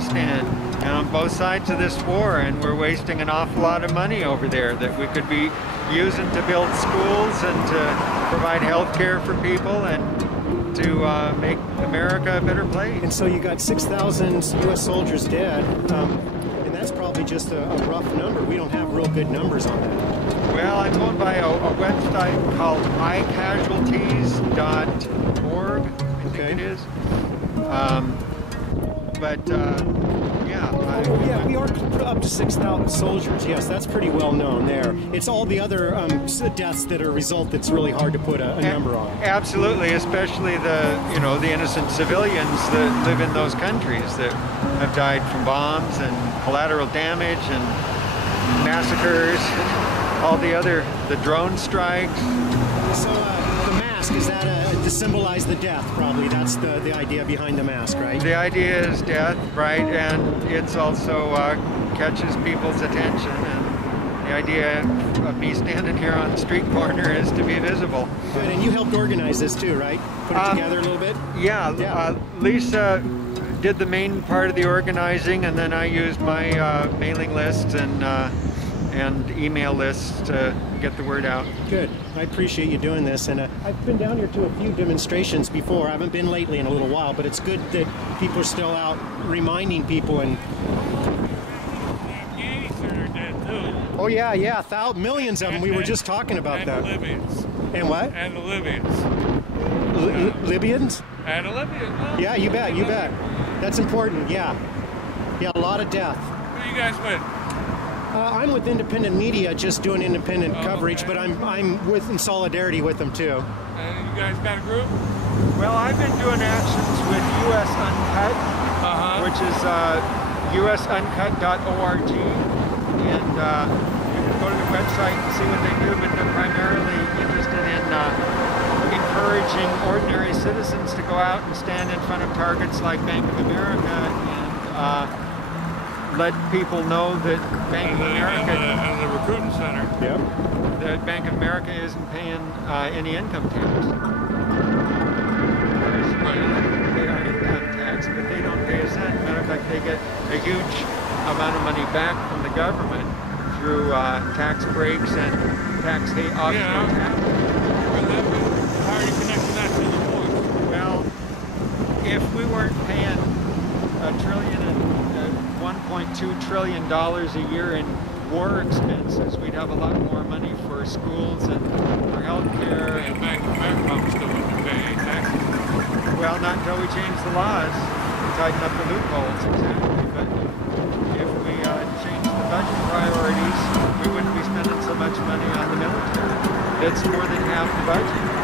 Afghanistan and on both sides of this war, and we're wasting an awful lot of money over there that we could be using to build schools and to provide health care for people and to make America a better place. And so you got 6,000 U.S. soldiers dead, and that's probably just a rough number. We don't have real good numbers on that. Well, I'm going by a website called icasualties.org, I think it is. Yeah, we are up to 6,000 soldiers. Yes, that's pretty well known there. It's all the other deaths that are a result that's really hard to put a number on. Absolutely, especially the innocent civilians that live in those countries that have died from bombs and collateral damage and massacres, all the drone strikes. So the mask, is that to symbolize the death, probably? That's the idea behind the mask, right? The idea is death, right? And it's also catches people's attention. And the idea of me standing here on the street corner is to be visible. Good, and you helped organize this too, right? Put it together a little bit? Yeah. Lisa did the main part of the organizing, and then I used my mailing lists and email lists to get the word out. Good. I appreciate you doing this, and I've been down here to a few demonstrations before. I haven't been lately in a little while, but it's good that people are still out reminding people. And oh yeah, millions of them. We were just talking about that. And the Libyans. And what? And the Libyans. Libyans? And the Libyans. Well, yeah, you bet. That's important. Yeah, a lot of death. Who are you guys with? I'm with independent media, just doing independent coverage, but I'm in solidarity with them too. And you guys got a group? Well, I've been doing actions with US Uncut, which is usuncut.org, and you can go to the website and see what they do, but they're primarily interested in encouraging ordinary citizens to go out and stand in front of targets like Bank of America and let people know that Bank of America and the recruiting center. Yep. That Bank of America isn't paying any income tax. They are income tax, but they don't pay a cent. Matter of fact, they get a huge amount of money back from the government through tax breaks and tax optional tax. How are you connecting that to the war? Well, if we weren't paying $1.2 trillion a year in war expenses, we'd have a lot more money for schools and for health care. And Bank of America probably still wouldn't pay any taxes. Well, not until we change the laws and tighten up the loopholes, exactly. But if we change the budget priorities, we wouldn't be spending so much money on the military. That's more than half the budget.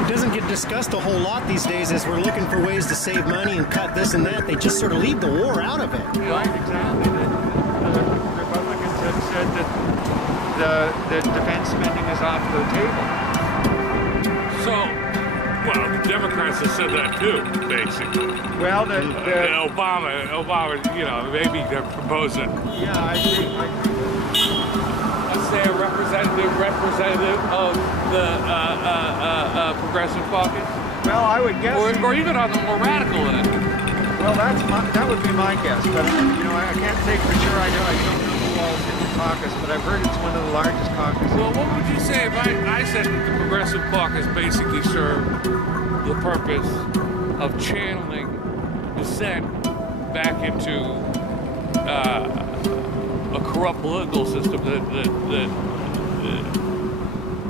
It doesn't get discussed a whole lot these days as we're looking for ways to save money and cut this and that. They just sort of leave the war out of it. Right, exactly. The Republicans have said that the defense spending is off the table. So, well, the Democrats have said that too, basically. Well, Obama, you know, maybe they're proposing. Yeah, I think. Let's say a representative of the Progressive Caucus. Well, I would guess. Or even on the more radical end. Well, that would be my guess, but you know, I can't say for sure. I don't know who all's in the caucus, but I've heard it's one of the largest caucuses. Well, what would you say if I said that the Progressive Caucus basically served the purpose of channeling dissent back into a corrupt political system that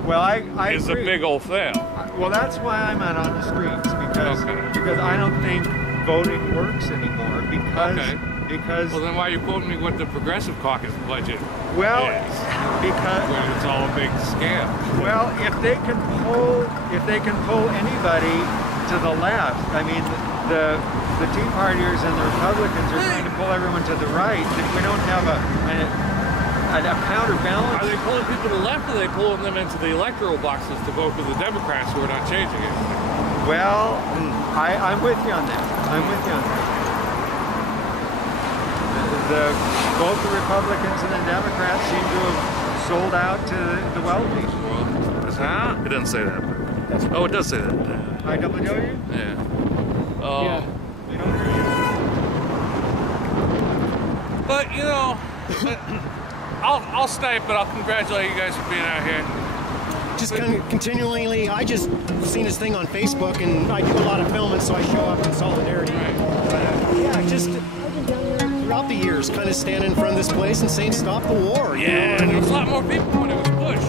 well, I is agree. A big old fail. Well, that's why I'm out on the streets, because I don't think voting works anymore, because well, then why are you quoting me what the Progressive Caucus budget is? Because when it's all a big scam. Well, if they can pull anybody to the left, I mean, the Tea Partiers and the Republicans are trying to pull everyone to the right. If we don't have a counterbalance. Are they pulling people to the left, or are they pulling them into the electoral boxes to vote for the Democrats who are not changing it? Well, I'm with you on that. Both the Republicans and the Democrats seem to have sold out to the wealthy. It doesn't say that. Oh, it does say that. IWW? Yeah. Yeah. We don't hear you. you know, I'll snipe, but I'll congratulate you guys for being out here. Just continually, I just seen his thing on Facebook, and I do a lot of filming, so I show up in solidarity. Right. Yeah, I've been down here throughout the years, kind of standing in front of this place and saying, "Stop the war." Yeah, and there was a lot more people when it was Bush.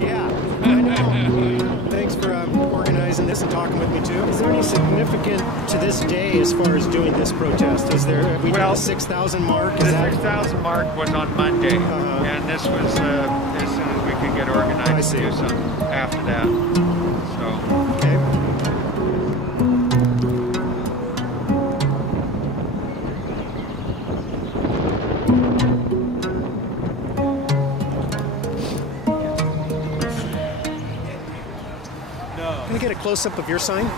Yeah, I know. Thanks for organizing this and talking with me too. Is there any significant to this day as far as doing this protest? Is there? Have we done the 6,000 mark? The 6,000 mark was on Monday, and this was as soon as we could get organized to do something after that. So. Okay. Can I get a close-up of your sign? 6,000.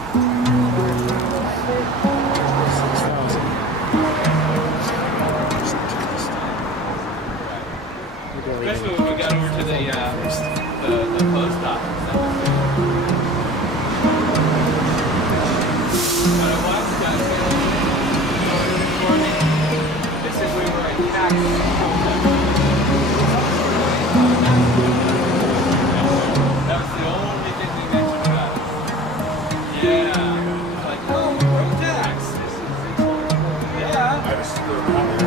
Especially when we got over to the post office. But I watched that they said we were attacked. That was the only thing they mentioned about us. Yeah. Like, oh, we're attacked. Yeah.